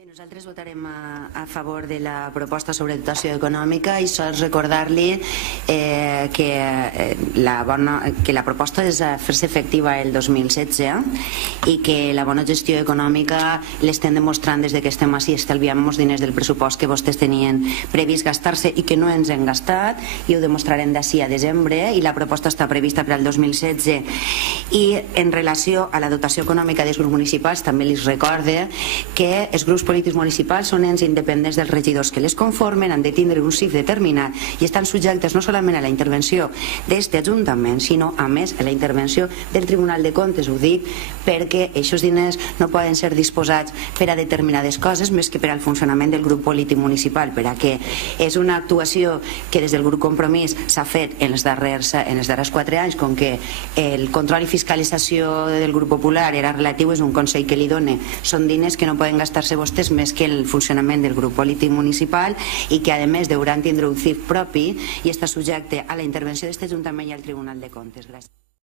Nosaltres votarem a favor de la proposta sobre dotació econòmica i sols recordar-li que la proposta és fer-se efectiva el 2016 i que la bona gestió econòmica l'estem demostrant des que estem així, estalviem molts diners del pressupost que vostès tenien previst gastar-se i que no ens hem gastat, i ho demostrarem d'ací a desembre, i la proposta està prevista per al 2016. I en relació a la dotació econòmica dels grups municipals també els recorde que els grups polítics municipals són ens independents dels regidors que les conformen, han de tindre un CIF determinat i estan subjectes no solament a la intervenció d'aquest Ajuntament, sinó a més a la intervenció del Tribunal de Comptes. Ho dic perquè aquests diners no poden ser disposats per a determinades coses més que per al funcionament del grup polític municipal, perquè és una actuació que des del grup Compromís s'ha fet en els darrers 4 anys, com que el control i fiscalització del grup popular era relatiu, és un consell que li dona, són diners que no poden gastar-se vostès més que el funcionament del grup polític municipal i que a més hauran tindre un CIF propi i està subjecte a la intervenció d'aquest Ajuntament i al Tribunal de Comptes. Gràcies.